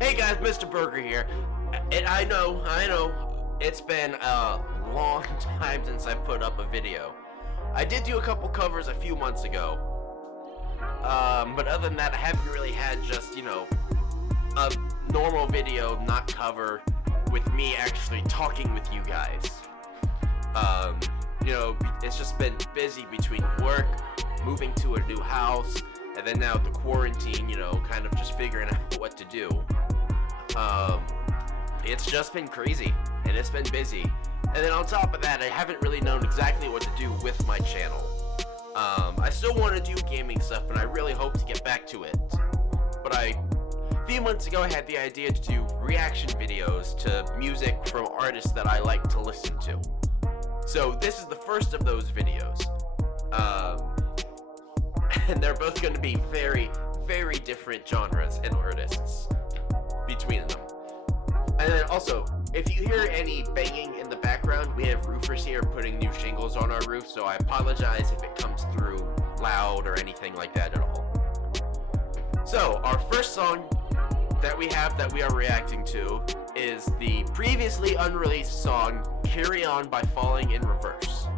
Hey guys, Mr. Burger here. And I know, it's been a long time since I put up a video. I did do a couple covers a few months ago. But other than that, I haven't really had just, a normal video, not cover, with me actually talking with you guys. Um, it's just been busy between work, moving to a new house, and then now the quarantine, kind of just figuring out what to do. Um, it's just been crazy, and it's been busy. And then on top of that, I haven't really known exactly what to do with my channel. I still want to do gaming stuff, and I really hope to get back to it. But a few months ago, I had the idea to do reaction videos to music from artists that I like to listen to. So this is the first of those videos. And they're both going to be very, very different genres and artists between them. And then also, if you hear any banging in the background, we have roofers here putting new shingles on our roof, so I apologize if it comes through loud or anything like that at all. So, our first song that we have that we are reacting to is the previously unreleased song Carry On by Falling in Reverse.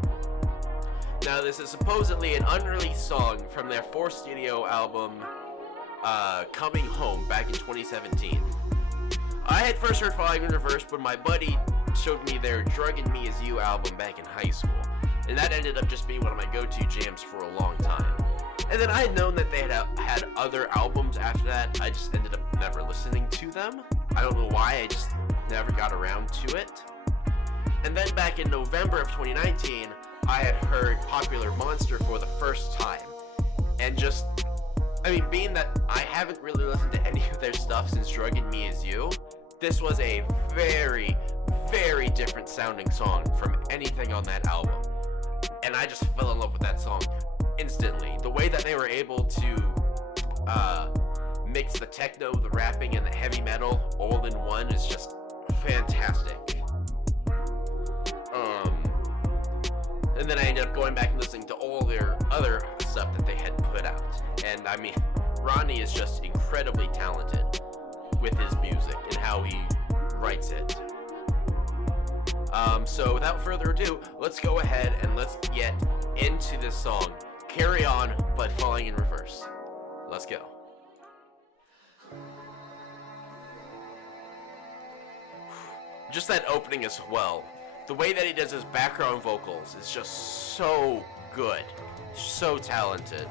Now, this is supposedly an unreleased song from their fourth studio album, Coming Home, back in 2017. I had first heard Falling in Reverse, but my buddy showed me their Druggin' Me As You album back in high school, and that ended up just being one of my go-to jams for a long time. And then I had known that they had other albums after that. I just ended up never listening to them. I don't know why, I just never got around to it. And then back in November of 2019, I had heard Popular Monster for the first time. And being that I haven't really listened to any of their stuff since Druggin' Me As You, this was a very, very different sounding song from anything on that album. And I just fell in love with that song instantly. The way that they were able to mix the techno, the rapping, and the heavy metal all in one is just fantastic. And then I ended up going back and listening to all their other stuff that they had put out. And Ronnie is just incredibly talented with his music and how he writes it. So without further ado, let's go ahead and let's get into this song, Carry On by Falling in Reverse. Let's go. Just that opening as well. The way that he does his background vocals is just so good, so talented.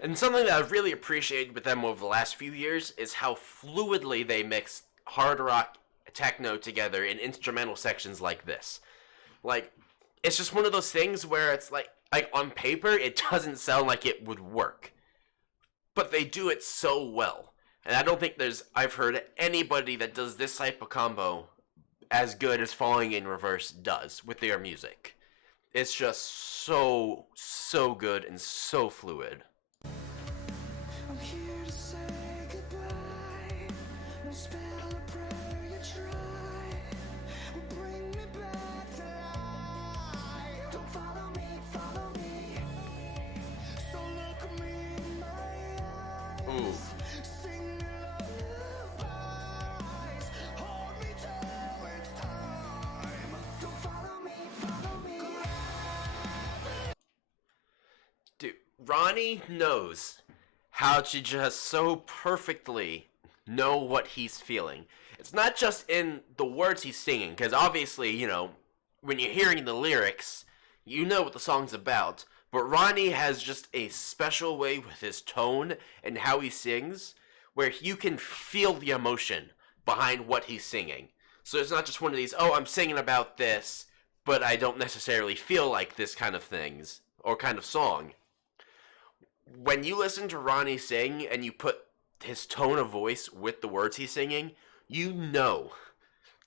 And something that I've really appreciated with them over the last few years is how fluidly they mix hard rock, techno together in instrumental sections like this. Like, it's just one of those things where it's like on paper, it doesn't sound like it would work. But they do it so well. And I don't think I've heard anybody that does this type of combo as good as Falling in Reverse does with their music. It's just so, so good and so fluid. I'm here to say goodbye. No spell or prayer you try will bring me back to life. Don't follow me. So look at me in my eyes. Ooh. Sing me lullabies. Hold me till it's time. Don't follow me. Dude, Ronnie knows how to just so perfectly know what he's feeling. It's not just in the words he's singing, because obviously, when you're hearing the lyrics, you know what the song's about, but Ronnie has just a special way with his tone and how he sings, where you can feel the emotion behind what he's singing. So it's not just one of these, oh, I'm singing about this, but I don't necessarily feel like this kind of things, or kind of song. When you listen to Ronnie sing and you put his tone of voice with the words he's singing, you know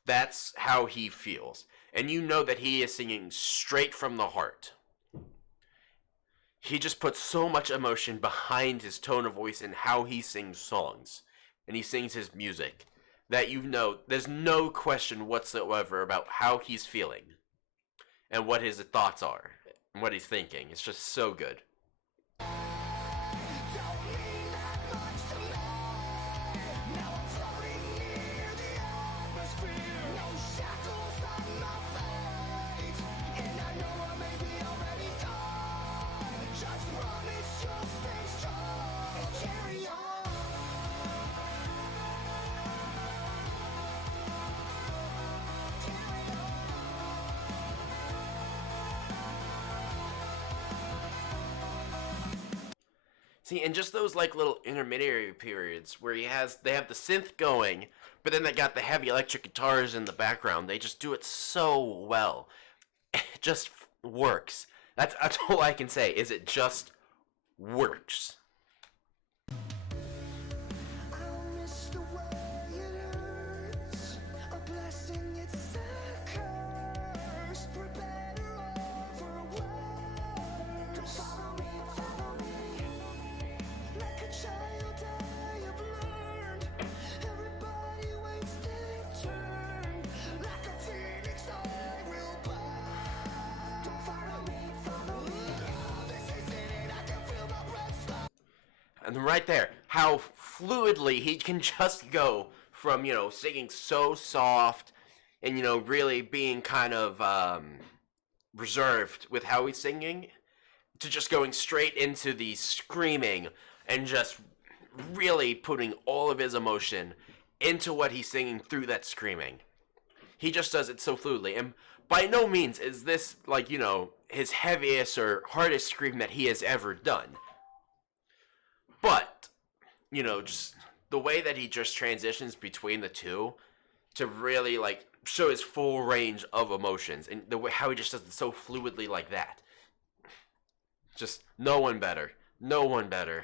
that's how he feels. And you know that he is singing straight from the heart. He just puts so much emotion behind his tone of voice and how he sings songs. and he sings his music, that you know there's no question whatsoever about how he's feeling and what his thoughts are and what he's thinking. It's just so good. See, and just those like little intermediary periods where they have the synth going, but then they got the heavy electric guitars in the background. They just do it so well. It just works. That's all I can say. Is it just works. And right there, how fluidly he can just go from, singing so soft and, really being kind of reserved with how he's singing to just going straight into the screaming and just really putting all of his emotion into what he's singing through that screaming. He just does it so fluidly. And by no means is this, his heaviest or hardest scream that he has ever done. But, just the way that he just transitions between the two to really, show his full range of emotions. And the way how he just does it so fluidly like that. Just no one better. No one better.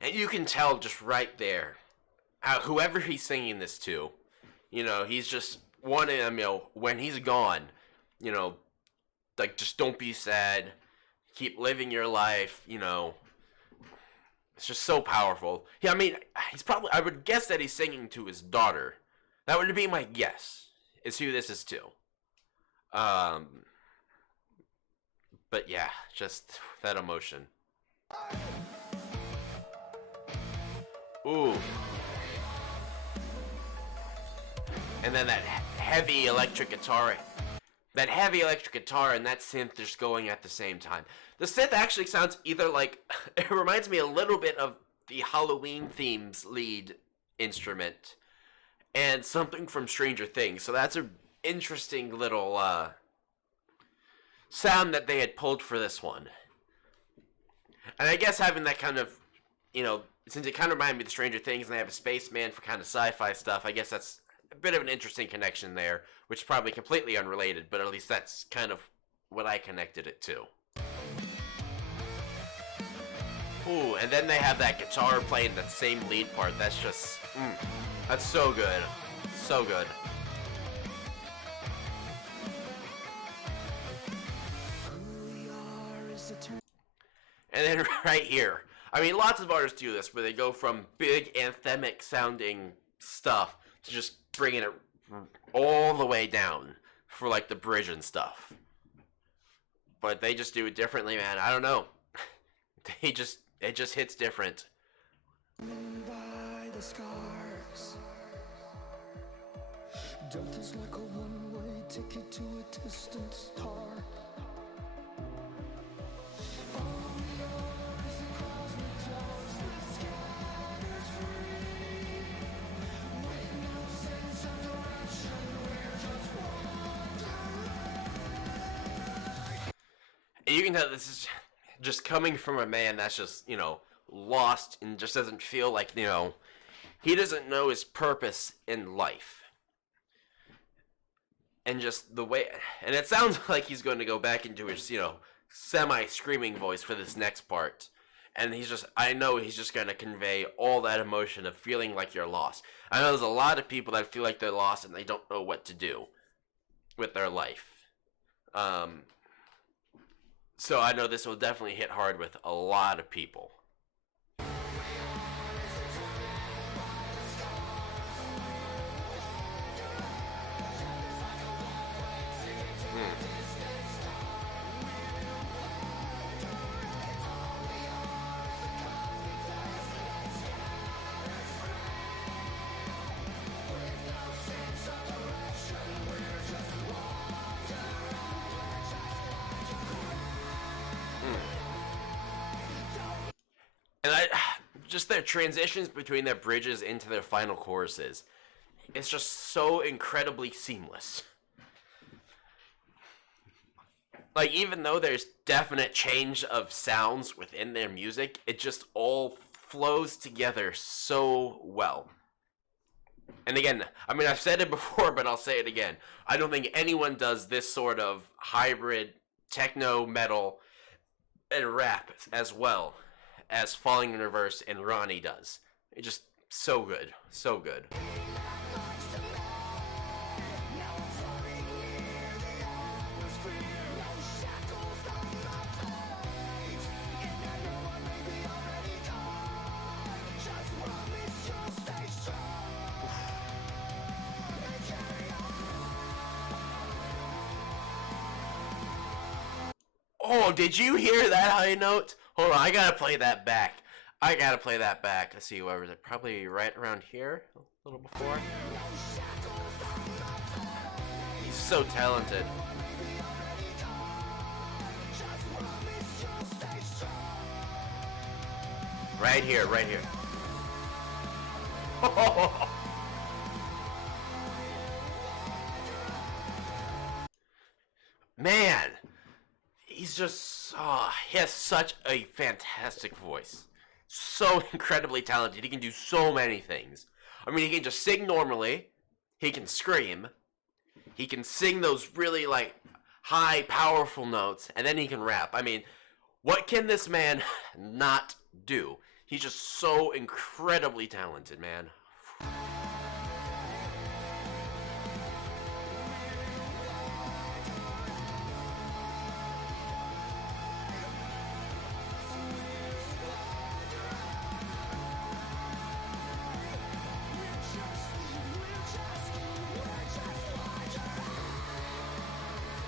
And you can tell just right there, whoever he's singing this to, he's just wanting them, when he's gone, just don't be sad, keep living your life, it's just so powerful. Yeah, I mean, I would guess that he's singing to his daughter. That would be my guess, is who this is to. But yeah, just that emotion. Ooh. And then that heavy electric guitar. That heavy electric guitar and that synth just going at the same time. The synth actually sounds either like... It reminds me a little bit of the Halloween theme's lead instrument. And something from Stranger Things. So that's an interesting little sound that they had pulled for this one. And I guess having that kind of, since it kind of reminded me of Stranger Things and they have a spaceman for kind of sci-fi stuff, I guess that's a bit of an interesting connection there, which is probably completely unrelated, but at least that's kind of what I connected it to. Ooh, and then they have that guitar playing that same lead part. That's just, that's so good. So good. And then right here, I mean, lots of artists do this, where they go from big anthemic sounding stuff to just bringing it all the way down for the bridge and stuff. But they just do it differently, man. I don't know. It just hits different. By the scars. Death is like a one-way ticket to a distant star. You can tell this is just coming from a man that's just, lost and just doesn't feel like, he doesn't know his purpose in life. And just the way, and it sounds like he's going to go back into his, semi-screaming voice for this next part. And I know he's just going to convey all that emotion of feeling like you're lost. I know there's a lot of people that feel like they're lost and they don't know what to do with their life. So I know this will definitely hit hard with a lot of people. And just their transitions between their bridges into their final choruses, it's just so incredibly seamless. Like, even though there's definite change of sounds within their music, it just all flows together so well. And again, I mean, I've said it before, but I'll say it again. I don't think anyone does this sort of hybrid techno, metal, and rap as well as Falling in Reverse and Ronnie does. It's just so good. So good. Oh, did you hear that high note? Hold on, I gotta play that back. Let's see, where was it? Probably right around here, a little before. He's so talented. Right here. Man, he's just, he has such a fantastic voice. So incredibly talented. He can do so many things. I mean, he can just sing normally. He can scream. He can sing those really, like, high, powerful notes. And then he can rap. I mean, what can this man not do? He's just so incredibly talented, man.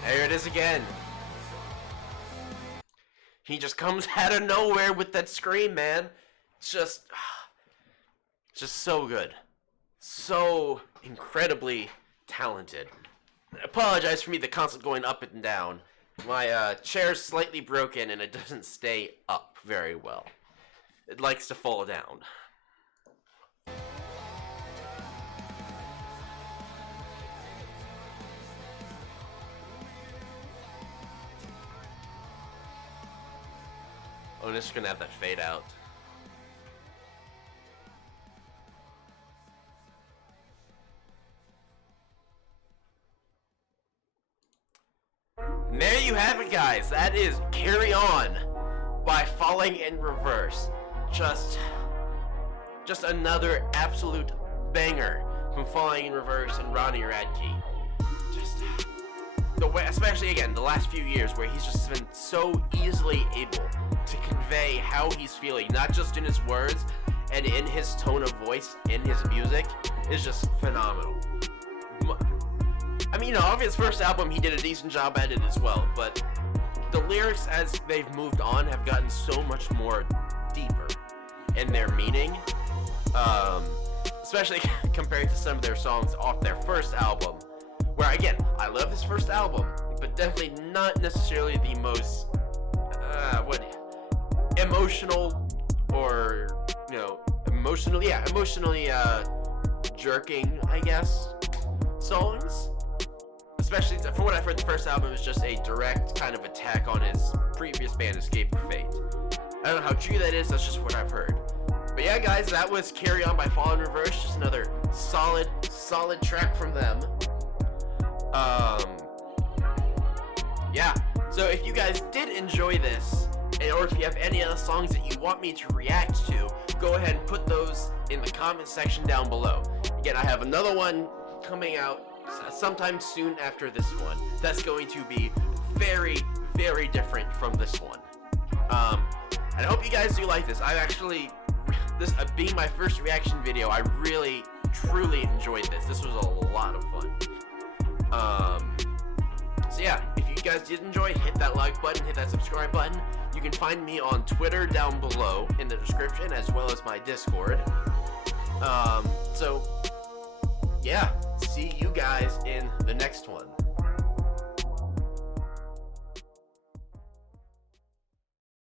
There it is again. He just comes out of nowhere with that scream, man. It's just so good. So incredibly talented. I apologize for me, the constant going up and down. My chair's slightly broken and it doesn't stay up very well. It likes to fall down. Oh, this is gonna have that fade out. And there you have it, guys. That is Carry On by Falling in Reverse. Just another absolute banger from Falling in Reverse and Ronnie Radke. Just the way, especially again, the last few years where he's just been so easily able to convey how he's feeling, not just in his words and in his tone of voice, in his music, is just phenomenal. I mean, off his first album, he did a decent job at it as well, but the lyrics as they've moved on have gotten so much more deeper in their meaning, especially compared to some of their songs off their first album, where again, I love his first album, but definitely not necessarily the most, emotional or, emotionally jerking, I guess, songs. Especially from what I've heard, the first album was just a direct kind of attack on his previous band, Escape for Fate. I don't know how true that is, that's just what I've heard. But yeah, guys, that was Carry On by Fall in Reverse, just another solid track from them. Yeah, so if you guys did enjoy this, or if you have any other songs that you want me to react to, go ahead and put those in the comment section down below. Again, I have another one coming out sometime soon after this one. That's going to be very, very different from this one. And I hope you guys do like this. This being my first reaction video, I really, truly enjoyed this. This was a lot of fun. So yeah, if you guys did enjoy, hit that like button, hit that subscribe button. You can find me on Twitter down below in the description, as well as my Discord. So yeah, see you guys in the next one.